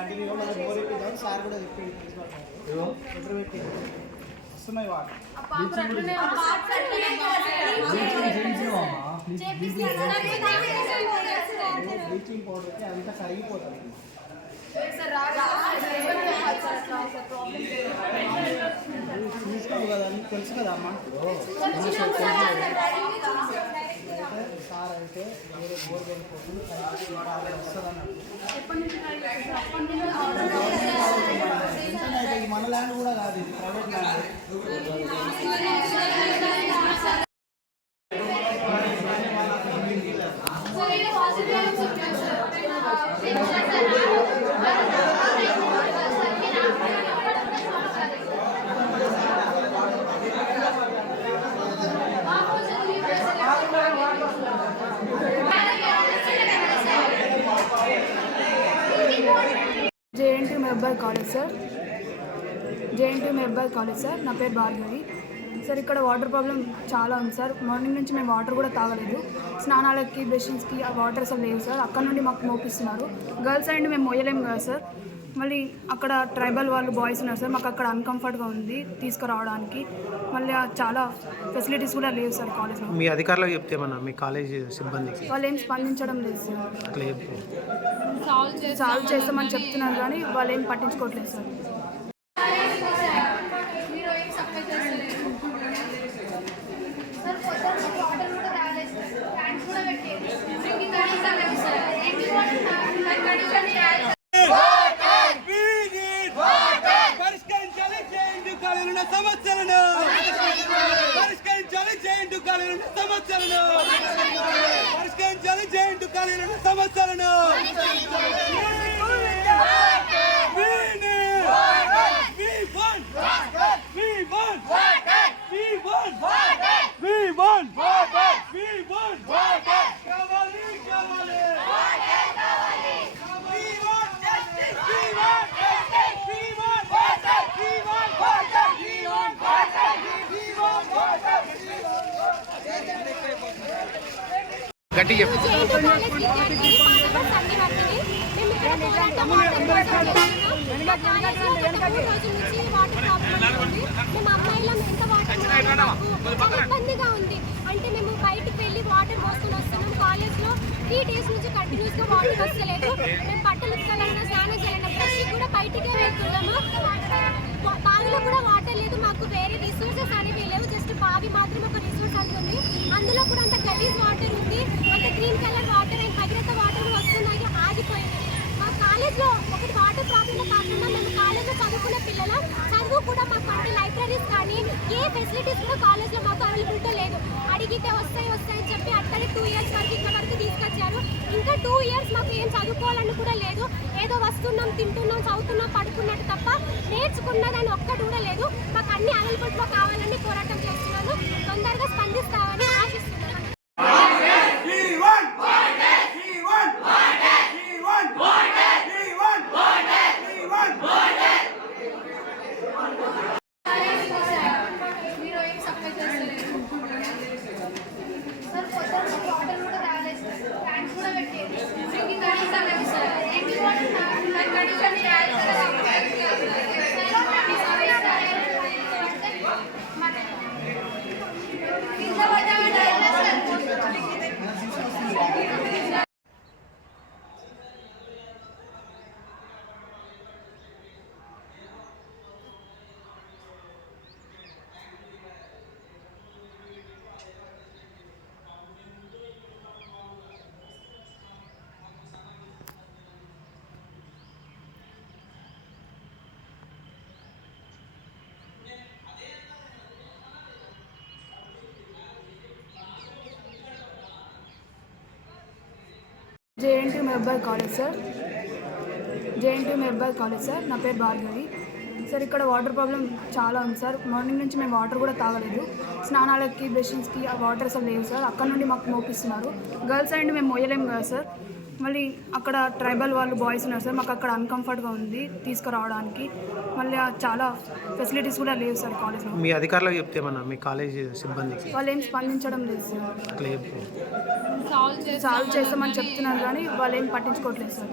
కంటిన్యూగా మళ్ళీ bore ఎక్కిద్దాం sir కూడా చెప్పింది ప్రిన్సిపల్ గారు పెట్టి వస్తున్నాయి వాటర్ బ్లీచింగ్ పౌడర్కి అంతా కరిగిపోతుంది చూసినావు కదా తెలుసు కదా అమ్మా సార్ అయితే వేరే బోర్ వెళ్ళిపోతుంది వస్తుందన్నట్టు ఇది మన ల్యాండ్ కూడా కాదు ఇది private land. JNT college sir JNT Mahabad college sir నా పేరు భార్గవి. సార్ ఇక్కడ వాటర్ ప్రాబ్లం చాలా ఉంది సార్ మార్నింగ్ నుంచి మేము వాటర్ కూడా తాగలేదు. స్నానాలకి బ్రషింగ్స్కి ఆ వాటర్ అసలు లేవు సార్ అక్కడ నుండి మాకు మోపిస్తున్నారు. గర్ల్స్ అండ్ మేము మొయ్యలేము కదా సార్ మళ్ళీ అక్కడ ట్రైబల్ వాళ్ళు బాయ్స్ ఉన్నారు సార్ మాకు అక్కడ అన్కంఫర్ట్గా ఉంది తీసుకురావడానికి. మళ్ళీ ఆ చాలా ఫెసిలిటీస్ కూడా లేవు సార్ కాలేజ్లో మీ అధికారులకు చెప్తే మన మీ కాలేజ్ సిబ్బందికి? వాళ్ళు ఏం స్పందించడం లేదు సార్. సాల్వ్ చేస్తామని చెప్తున్నారు కానీ వాళ్ళు ఏం పట్టించుకోవట్లేదు సార్. జేఎన్టీ సమస్యలను పరిష్కరించాలి జేఎన్టీ కాలేజీలో సమస్యలను పరిష్కరించాలి జేఎన్టీ కాలేజీలో సమస్యలను మాకు చాలా ఇబ్బందిగా ఉంది అంటే మేము బయటికి వెళ్ళి వాటర్ పోసుకొని వస్తున్నాం కాలేజ్లో త్రీ డేస్ నుంచి కంటిన్యూస్గా వాటర్ వస్తలేదు మేము బట్టలు ఉతకాలన్నా స్నానం చేయాలన్నా బ్రష్ కూడా బయటికే వెళ్తున్నాము వా- బావిలో కూడా వాటర్ లేదు మాకు వేరే రిసోర్సెస్ అనేవి లేవు జస్ట్ బావి మాత్రం ఒక రిసోర్స్ అంటుంది అందులో కూడా అంత గలీజ్ వాటర్ ఉంది అంత green colour water and Bhagiratha water కూడా వస్తున్నాయి ఆగిపోయింది మా కాలేజ్లో ఒకటి వాటర్ ప్రాబ్లమ్ కాకుండా మేము కాలేజ్లో చదువుకునే పిల్లల చదువు కూడా మాకు అంటే లైబ్రరీస్ కానీ ఏ ఫెసిలిటీస్ కూడా కాలేజ్లో మాకు అవైలబిలిటీ లేదు. అడిగితే వస్తాయి వస్తాయని చెప్పి అట్టని టూ ఇయర్స్ వరకు ఇక్కడ వరకు తీసుకొచ్చారు. ఇంకా టూ ఇయర్స్ మాకు ఏం చదువుకోవాలని కూడా లేదు. ఏదో వస్తున్నాం తింటున్నాం చదువుతున్నాం పడుకున్నట్టు తప్ప నేర్చుకున్నదని ఒక్కటి కూడా లేదు. మాకు అన్ని అవైలబిలిటీలో కావాలని పోరాటం చేస్తున్నాను. తొందరగా స్పందిస్తామని ఆశిస్తున్నాను. Grazie. JNT Mahabad college sir. JNT Mahabad college sir. నా పేరు భార్గవి. సార్ ఇక్కడ వాటర్ ప్రాబ్లం చాలా ఉంది సార్. మార్నింగ్ నుంచి మేము వాటర్ కూడా తాగలేదు. స్నానాలకి బెషిన్స్కి ఆ వాటర్ అసలు లేవు సార్. అక్కడ నుండి మాకు మోపిస్తున్నారు. గర్ల్స్ అండ్ మేము మొయ్యలేము కదా సార్. మళ్ళీ అక్కడ ట్రైబల్ వాళ్ళు బాయ్స్ ఉన్నారు సార్. మాకు అక్కడ అన్కంఫర్ట్గా ఉంది తీసుకురావడానికి. మళ్ళీ ఆ చాలా ఫెసిలిటీస్ కూడా లేవు సార్ కాలేజ్లో మీ అధికారులకు చెప్తే మన మీ కాలేజ్ సిబ్బందికి? వాళ్ళు ఏం స్పందించడం లేదు సార్. సాల్వ్ చేస్తామని చెప్తున్నారు కానీ వాళ్ళు ఏం పట్టించుకోవట్లేదు సార్.